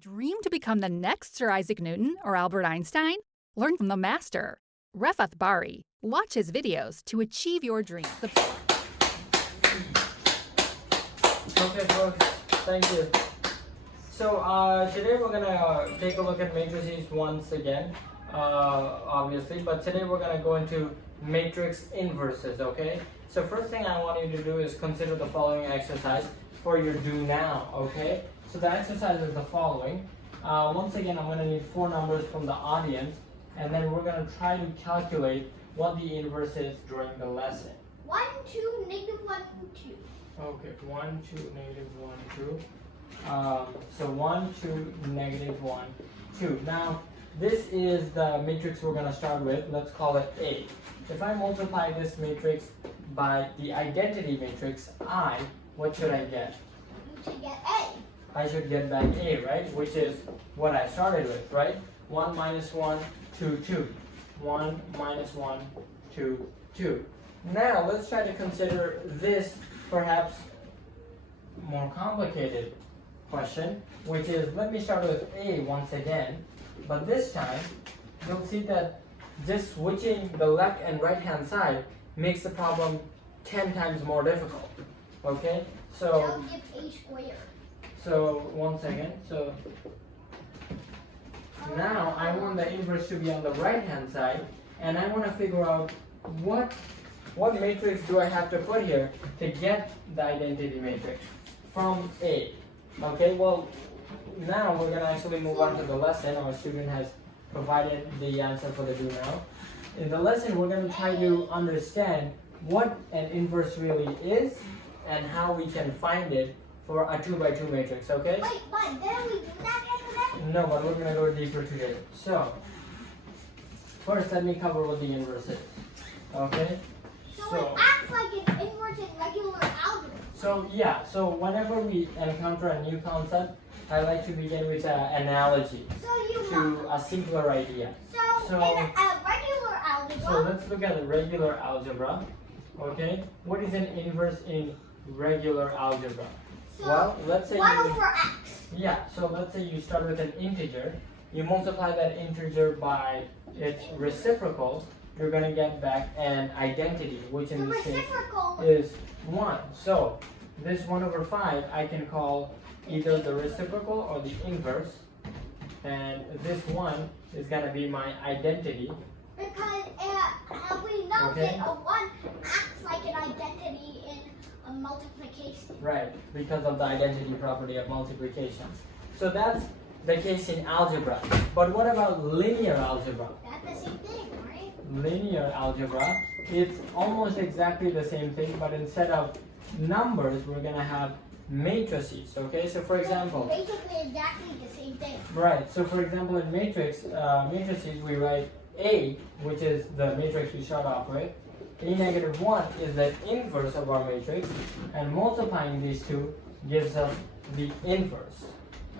Dream to become the next Sir Isaac Newton or Albert Einstein? Learn from the master, Refat Bari. Watch his videos to achieve your dream. Okay, folks, thank you. So today we're gonna take a look at matrices once again, obviously, but today we're gonna go into matrix inverses, okay? So first thing I want you to do is consider the following exercise for your do now, okay? So the exercise is the following. Once again, I'm gonna need 4 numbers from the audience, and then we're gonna try to calculate what the inverse is during the lesson. 1, 2, negative 1, 2. Okay, 1, 2, negative 1, 2. So 1, 2, negative 1, 2. Now, this is the matrix we're going to start with. Let's call it A. If I multiply this matrix by the identity matrix I, what should I get? You should get A. I should get back A, right? Which is what I started with, right? 1 minus 1, 2, 2. 1 minus 1, 2, 2. Now, let's try to consider this perhaps more complicated question, which is, let me start with A once again, but this time you'll see that just switching the left and right hand side makes the problem 10 times more difficult. Okay, That'll give A squared. so one second. So now I want the inverse to be on the right hand side, and I want to figure out what matrix do I have to put here to get the identity matrix from A. Okay, well, now we're going to actually move on to the lesson. Our student has provided the answer for the do now. In the lesson, we're going to try to understand what an inverse really is and how we can find it for a 2 by 2 matrix, okay? Wait, but didn't we do that yesterday? No, but we're going to go deeper today. So, first let me cover what the inverse is, okay? So it acts like an inverse in regular algebra. So yeah, so whenever we encounter a new concept, I like to begin with an analogy to a simpler idea. So in a regular algebra. So let's look at regular algebra. Okay, what is an inverse in regular algebra? So well, let's say 1 over x. Yeah, so let's say you start with an integer, you multiply that integer by its reciprocal, you're going to get back an identity, which in this case is 1. So this 1 over 5 I can call either the reciprocal or the inverse, and this 1 is going to be my identity. Because we know Okay. that a 1 acts like an identity in a multiplication. Right, because of the identity property of multiplication. So that's the case in algebra. But what about linear algebra? That's the same thing, right? Linear algebra, it's almost exactly the same thing, but instead of numbers, we're going to have matrices, okay? So for example, Basically exactly the same thing. right, so for example in matrices, we write A, which is the matrix we start off with. A negative 1 is the inverse of our matrix, and multiplying these two gives us the inverse,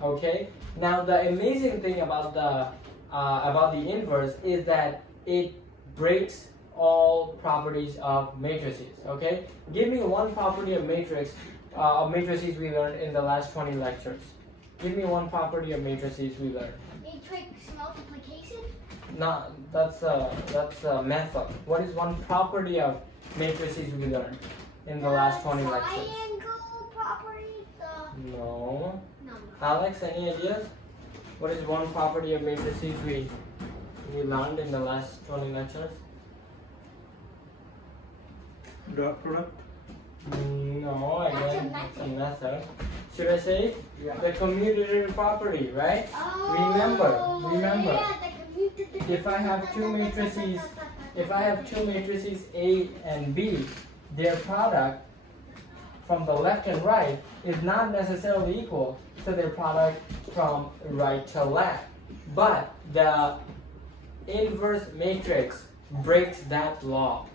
okay? Now the amazing thing about the inverse is that it breaks all properties of matrices, okay? Give me one property of matrices we learned in the last 20 lectures. Give me one property of matrices we learned. Matrix multiplication? No, that's a method. What is one property of matrices we learned in the last 20 lectures? Triangle property? No. No. Alex, any ideas? What is one property of matrices we learned in the last 20 lectures? Dot product. No, again, That's it's a method. Should I say? Yeah. The commutative property, right? Oh, Remember. Yeah, the commutative. If I have two matrices A and B, their product from the left and right is not necessarily equal to their product from right to left. But the inverse matrix breaks that law.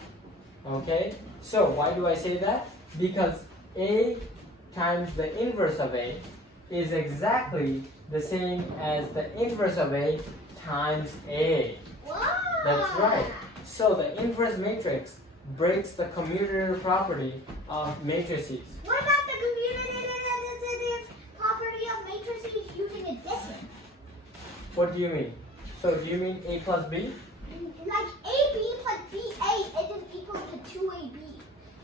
Okay? So why do I say that? Because A times the inverse of A is exactly the same as the inverse of A times A. Wow. That's right. So the inverse matrix breaks the commutative property of matrices. What about the commutative property of matrices using addition? What do you mean? So do you mean A plus B? Like AB plus BA isn't equal to 2AB.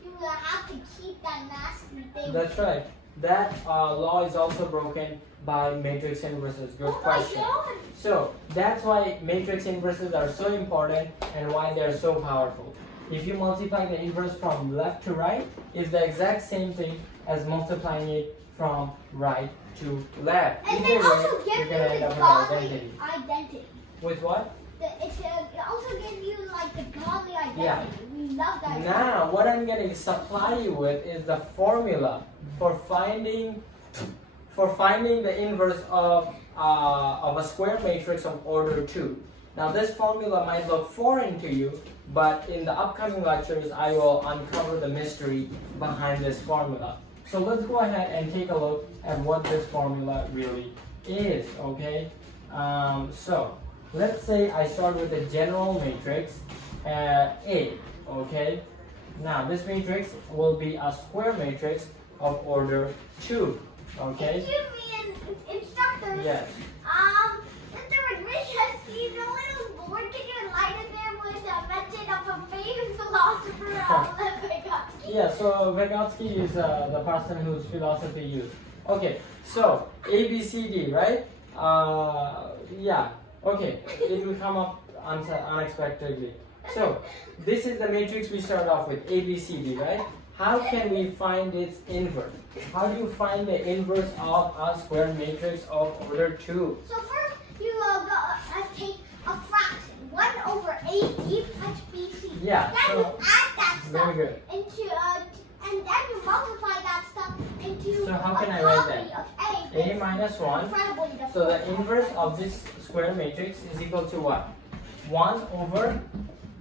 You will have to keep that nasty thing. That's right. That law is also broken by matrix inverses. Good question. Oh my God. So that's why matrix inverses are so important and why they are so powerful. If you multiply the inverse from left to right, it's the exact same thing as multiplying it from right to left. And Either they also way, give you're you gonna end the up with godly identity. With what? It also gives you like the godly identity. Yeah. We love that. Now, what I'm going to supply you with is the formula for finding the inverse of a square matrix of order 2. Now, this formula might look foreign to you, but in the upcoming lectures, I will uncover the mystery behind this formula. So let's go ahead and take a look at what this formula really is, okay? So let's say I start with a general matrix, A, okay? Now this matrix will be a square matrix of order 2, okay? Excuse me, instructor. Yes. Mr. Admission, he's a little bored. Can you enlighten him with a mention of a famous philosopher, Vygotsky? Yeah, so Vygotsky is the person whose philosophy used. Okay, so A, B, C, D, right? Yeah, okay, it will come up unexpectedly. So, this is the matrix we start off with, A, B, C, D, right? How can we find its inverse? How do you find the inverse of a square matrix of order 2? So first, you take a fraction, 1 over AB plus BC. Yeah, Then so- you add that Very stuff good. into, and then you multiply that stuff into So how can a I write copy that? of A. A minus 1. Incredibly So the difficult. inverse of this square matrix is equal to what? 1 over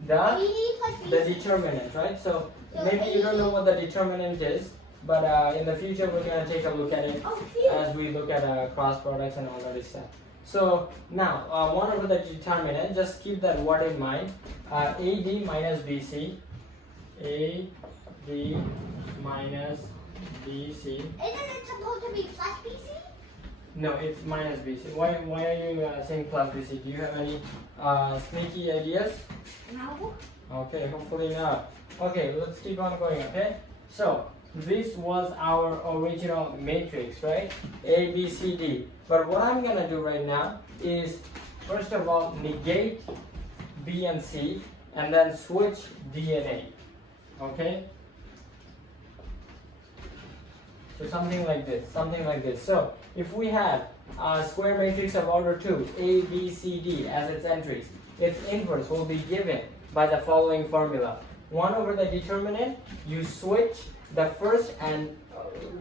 the AB plus BC. determinant, right? So So maybe you don't AB know what the determinant is, but in the future we're going to take a look at it Oh, phew. as we look at cross products and all that stuff. So now 1 over the determinant, just keep that word in mind. AD minus BC, AD minus BC. Isn't it supposed to be plus BC? No, it's minus BC. Why are you saying plus BC? Do you have any sneaky ideas? No. Okay, hopefully not. Okay, let's keep on going, okay? So, this was our original matrix, right? A, B, C, D. But what I'm going to do right now is, first of all, negate B and C, and then switch D and A, okay? So something like this, So, if we have a square matrix of order 2, A, B, C, D as its entries, its inverse will be given by the following formula. 1 over the determinant, you switch the first and,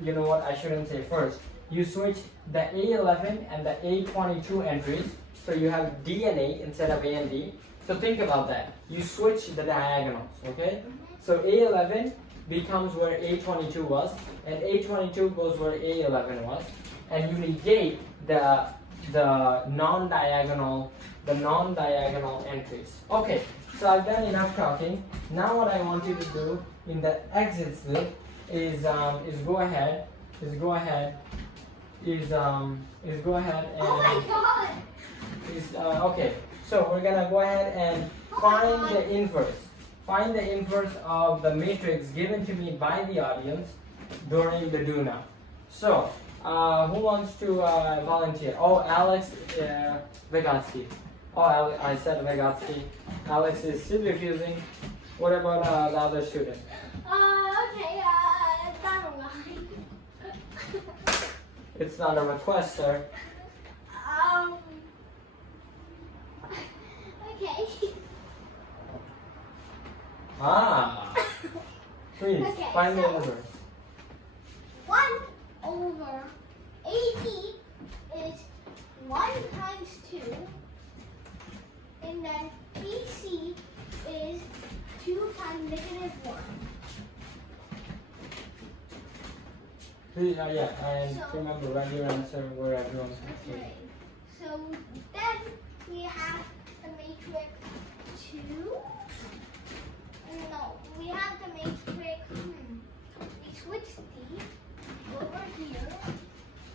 you know what, I shouldn't say first. You switch the A11 and the A22 entries, so you have D and A instead of A and D. So think about that. You switch the diagonals, okay? So A11 becomes where A22 was, and A22 goes where A11 was, and you negate the non-diagonal entries. Okay, so I've done enough talking. Now what I want you to do in the exits loop is go ahead and Oh my god! okay. So we're gonna go ahead and find the inverse. Find the inverse of the matrix given to me by the audience during the do now. So, who wants to volunteer? Oh, Alex Vygotsky. Oh, I said Vygotsky. Alex is still refusing. What about the other student? Okay, never mind. It's not a request, sir. Okay. Please, Okay, find the so- inverse. 1 over 80 is 1 times 2. And then BC is 2 times negative 1. Please, yeah, and So- remember, write your answer where everyone's Okay. So then we have the matrix 2. No, we have the matrix. We switch D over here.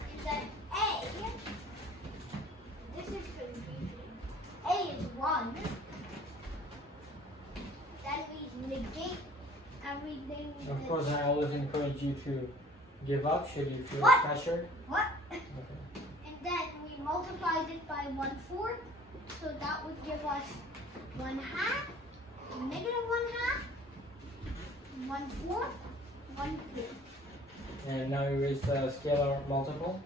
And then A. This is going to be Of course, I always encourage you to give up should you feel What? pressured. What? Okay. And then we multiplied it by 1/4. So that would give us 1/2, negative 1/2, 1/4, 1/5. And now erase the scalar multiple.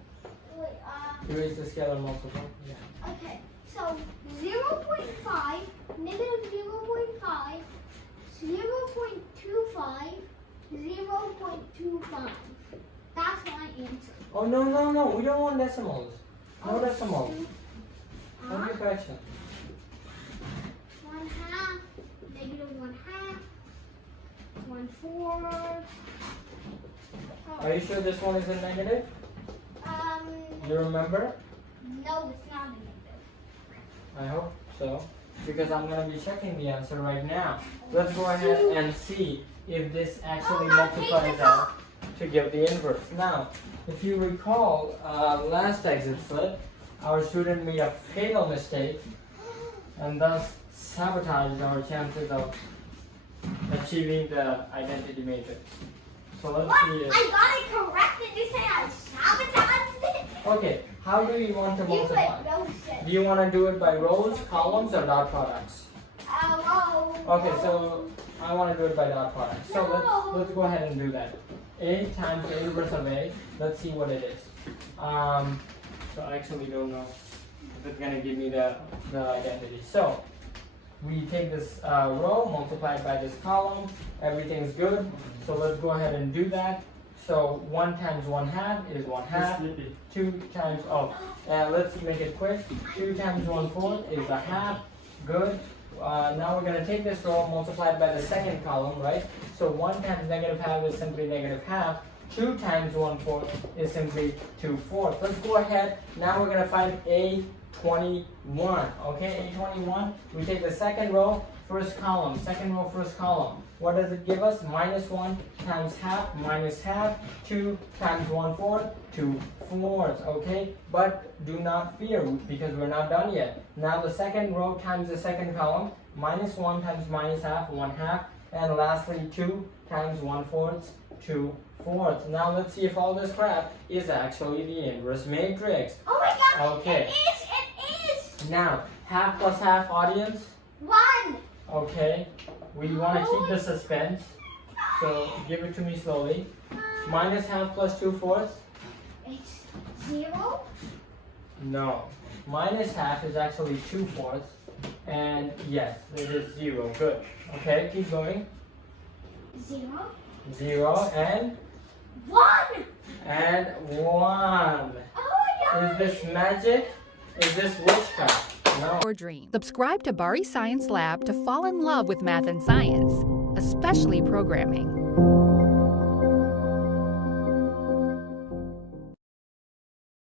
Wait, Erase the scalar multiple. Yeah. okay. So 0.5, negative 0.5, 0.25, 0.25. That's my answer. Oh no! We don't want decimals. No decimals. Only fractions. 1/2, negative 1/2, 1/4. Are you sure this one is a negative? You remember? No, it's not a negative. I hope so. Because I'm going to be checking the answer right now. Let's go ahead and see if this actually multiplies out to give the inverse. Now, if you recall, last exit flip, our student made a fatal mistake and thus sabotaged our chances of achieving the identity matrix. So let's What? see if... I got it correct and you say I sabotaged it? Okay, how do you want to You multiply? went no shit. Do you want to do it by rows, columns, or dot products? Okay, so I want to do it by dot product. So let's go ahead and do that. A times the inverse of A. Let's see what it is. So I actually don't know if it's gonna give me the identity. So we take this row, multiply it by this column. Everything's good. So let's go ahead and do that. So 1 times 1/2 is 1/2. 2 times let's make it quick. 2 times 1/4 is 1/2. Good. Now we're going to take this row, multiply it by the second column, right? So 1 times negative half is simply negative half. 2 times 1/4 is simply 2/4. Let's go ahead. Now we're going to find A21. Okay, A21. We take the second row, first column. Second row, first column. What does it give us? -1 times half minus half. 2 times 1/4, 2/4. Okay, but do not fear because we're not done yet. Now the second row times the second column. -1 times minus half, 1/2. And lastly, 2 times 1/4, 2/4. Now let's see if all this crap is actually the inverse matrix. Oh my god! Okay. It is! Now, half plus half, audience. 1! Okay, we want to keep the suspense, so give it to me slowly. -1/2 plus 2/4? It's 0? No. -1/2 is actually 2/4, and yes, it is 0. Good. Okay, keep going. 0? 0 and 1! 1. Oh my god! Is this magic? Is this witchcraft? No. Your dream. Subscribe to Bari Science Lab to fall in love with math and science, especially programming.